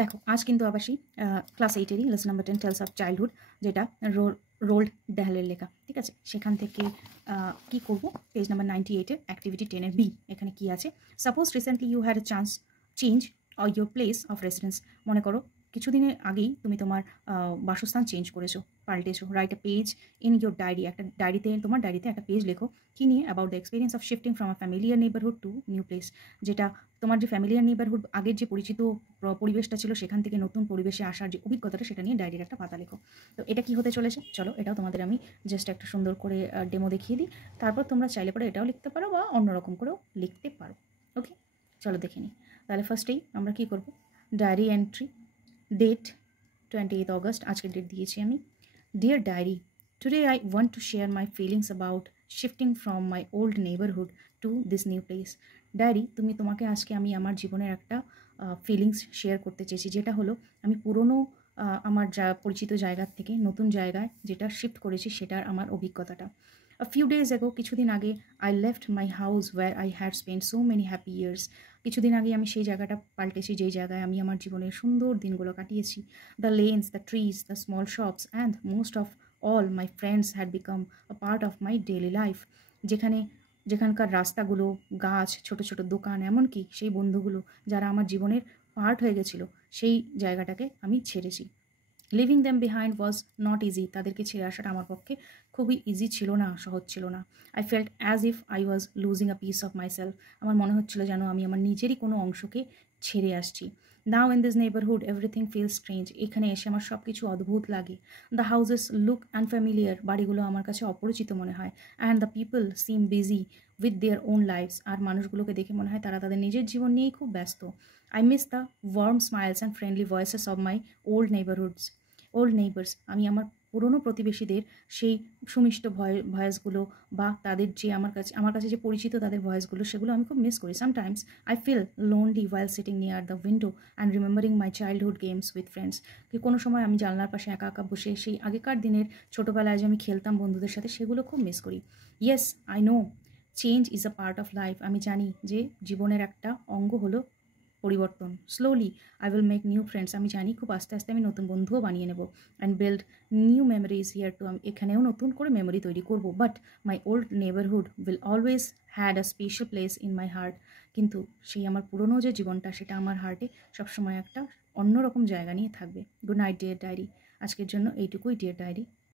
দেখো আজ কিন্তু আবার সেই ক্লাস 8-এরই lesson number 10 tales of childhood, যেটা রোল্ড ডাহলের লেখা। ঠিক আছে, সেখান থেকে কি করব, পেজ নাম্বার 98-এর অ্যাক্টিভিটি 10-এর বি। এখানে কি আছে? Suppose recently you had a chance change your place of residence. মনে করো কিছুদিনের আগেই তুমি তোমার বাসস্থান চেঞ্জ করেছো, পাল্টেছো। Write a page in your diary. একটা ডায়েরিতে, তোমার ডায়েরিতে একটা পেজ লেখো। কী নিয়ে? About the experience of shifting from a familiar neighbourhood two new place. যেটা তোমার যে ফ্যামিলিয়ার নেইবারহুড, আগের যে পরিচিত পরিবেশটা ছিল, সেখান থেকে নতুন পরিবেশে আসার যে অভিজ্ঞতাটা, সেটা নিয়ে ডায়েরির একটা পাতা লেখো। তো এটা কি হতে চলেছে, চলো এটাও তোমাদের আমি জাস্ট একটা সুন্দর করে ডেমো দেখিয়ে দিই। তারপর তোমরা চাইলে পরে এটাও লিখতে পারো বা অন্যরকম করেও লিখতে পারো। ওকে, চলো দেখে নিই। তাহলে ফার্স্টেই আমরা কি করব, ডায়েরি এন্ট্রি, ডেট 28 অগস্ট, আজকের ডেট দিয়েছি আমি। Dear diary, today I want to share my feelings about shifting from my old neighbourhood to this new place. Diary, তোমাকে আজকে আমি আমার জীবনের একটা ফিলিংস শেয়ার করতে চেয়েছি, যেটা হলো আমি পুরনো আমার যা পরিচিত জায়গার থেকে নতুন জায়গায় যেটা শিফট করেছি, সেটার আমার অভিজ্ঞতাটা। A few days ago, কিছুদিন আগে, I left my house where I had spent so many happy years. কিছুদিন আগে আমি সেই জায়গাটা পাল্টেছি, যেই জায়গায় আমি আমার জীবনের সুন্দর দিনগুলো কাটিয়েছি। The lanes, the trees, the small shops, and most of all, my friends had become a part of my daily life. যেখানকার রাস্তাগুলো, গাছ, ছোট ছোট দোকান, এমনকি সেই বন্ধুগুলো যারা আমার জীবনের পার্ট হয়ে গেছিলো, সেই জায়গাটাকে আমি ছেড়েছি। Living them behind was not easy. তাদেরকে ছেড়ে আসাটা আমার পক্ষে খুবই ইজি ছিল না, সহজ ছিল না। I felt as if I was losing a piece of my self. আমার মনে হচ্ছিল যেন আমি আমার নিজেরই কোনো অংশকে ছেড়ে আসছি। Now in this neighbourhood everything feel strange. এখানে এসে আমার সব কিছু অদ্ভুত লাগে। The houses look unfamiliar. বাড়িগুলো আমার কাছে অপরিচিত মনে হয়। And the people seem busy with their own lives. আর মানুষগুলোকে দেখে মনে হয় তারা তাদের নিজের জীবন নিয়েই খুব ব্যস্ত। I miss the warm smiles and friendly voices of my old neighbours. আমি আমার পুরনো প্রতিবেশীদের সেই সুমিষ্ট ভয়েসগুলো, বা তাদের যে আমার কাছে যে পরিচিত তাদের ভয়েসগুলো, সেগুলো আমি খুব মিস করি। Sometimes I feel lonely while sitting near the window and remembering my childhood games with friends. কি কোনো সময় আমি জানলার পাশে একা একা বসে সেই আগেকার দিনের ছোটোবেলায় যে আমি খেলতাম বন্ধুদের সাথে, সেগুলো খুব মিস করি। Yes, I know change is a part of life. আমি জানি যে জীবনের একটা অঙ্গ হলো পরিবর্তন। Slowly I will make new friends. আমি জানি খুব আস্তে আস্তে আমি নতুন বন্ধুও বানিয়ে নেব। And build new memories here two. আমি এখানেও নতুন করে মেমোরি তৈরি করব। But my old neighbourhood will always had a special place in my heart. কিন্তু সেই আমার পুরনো যে জীবনটা, সেটা আমার হার্টে সবসময় একটা অন্যরকম জায়গা নিয়ে থাকবে। Good night dear diary. আজকের জন্য এইটুকুই ডিয়ার ডায়েরি।